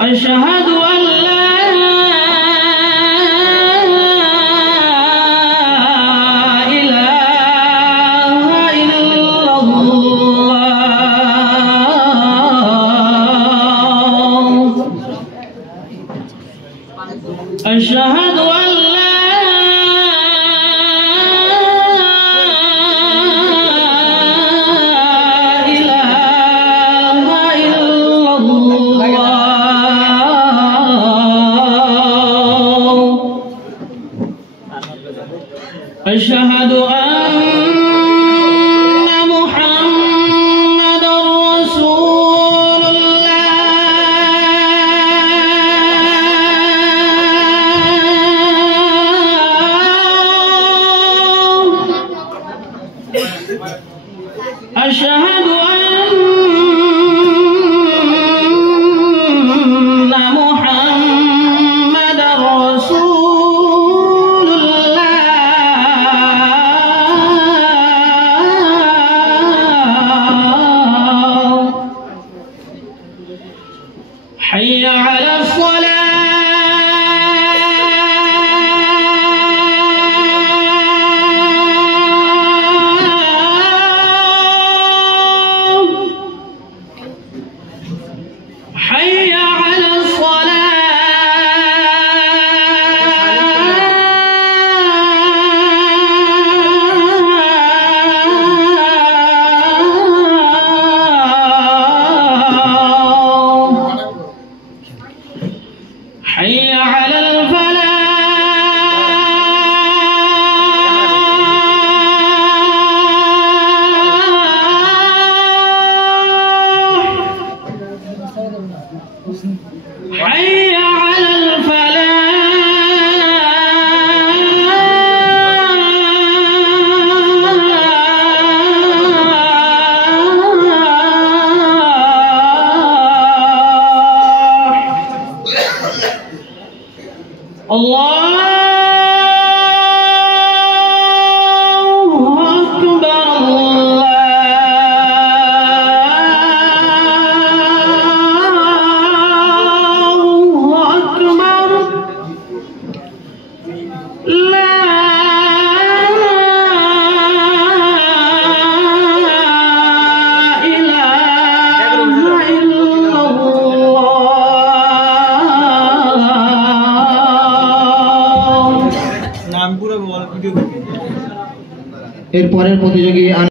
أشهد أن لا إله إلا الله أشهد أن لا إله إلا الله أشهد أن محمد رسول الله أشهد أن محمد رسول حي على الصلاة حي على حي على الفلاح حي على الفلاح الله أكبر الله أكبر لا إله إلا الله এর পরের প্রতিযোগী